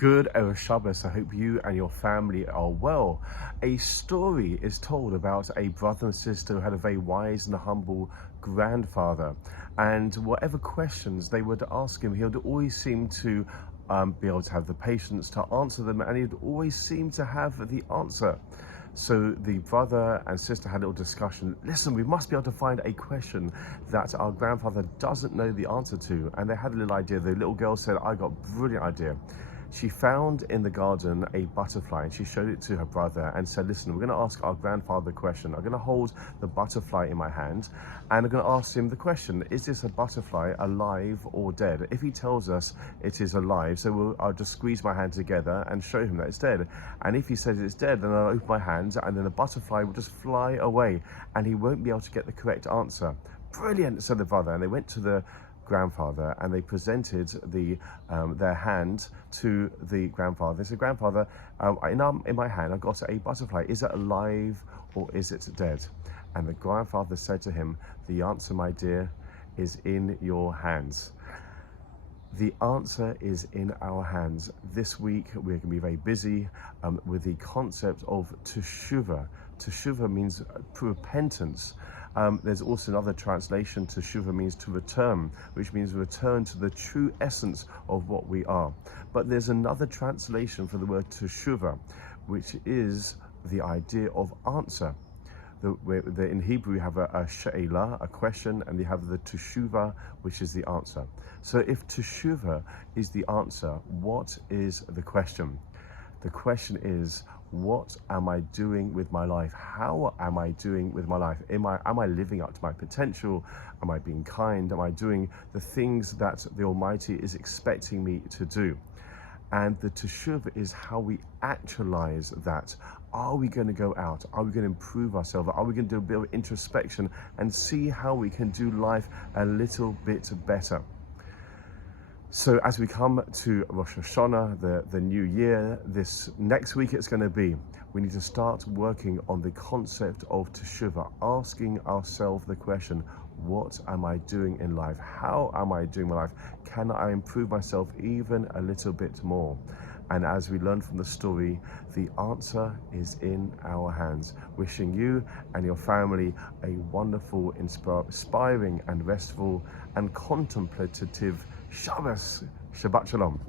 Good Erev Shabbos. I hope you and your family are well. A story is told about a brother and sister who had a very wise and humble grandfather. And whatever questions they would ask him, he would always seem to be able to have the patience to answer them, and he'd always seem to have the answer. So the brother and sister had a little discussion. Listen, we must be able to find a question that our grandfather doesn't know the answer to. And they had a little idea. The little girl said, I got a brilliant idea. She found in the garden a butterfly and she showed it to her brother and said, listen, we're going to ask our grandfather a question. I'm going to hold the butterfly in my hand and I'm going to ask him the question, is this a butterfly alive or dead? If he tells us it is alive, so I'll just squeeze my hand together and show him that it's dead. And if he says it's dead, then I'll open my hands and then the butterfly will just fly away and he won't be able to get the correct answer. Brilliant, said the brother. And they went to the grandfather and they presented their hand to the grandfather. They said, grandfather, in my hand I've got a butterfly. Is it alive or is it dead? And the grandfather said to him, the answer, my dear, is in your hands. The answer is in our hands. This week we're going to be very busy with the concept of Teshuva. Teshuva means repentance. There's also another translation. Teshuva means to return, which means return to the true essence of what we are. But there's another translation for the word Teshuva, which is the idea of answer. In Hebrew, you have a she'elah, a question, and you have the teshuva, which is the answer. So if teshuva is the answer, what is the question? The question is, what am I doing with my life? How am I doing with my life? Am I living up to my potential? Am I being kind? Am I doing the things that the Almighty is expecting me to do? And the teshuva is how we actualize that. Are we going to go out? Are we going to improve ourselves? Are we going to do a bit of introspection and see how we can do life a little bit better? So as we come to Rosh Hashanah, the new year, this next week it's going to be, we need to start working on the concept of teshuva, asking ourselves the question, what am I doing in life? How am I doing my life? Can I improve myself even a little bit more? And as we learn from the story, the answer is in our hands. Wishing you and your family a wonderful, inspiring and restful and contemplative Shabbos. Shabbat Shalom.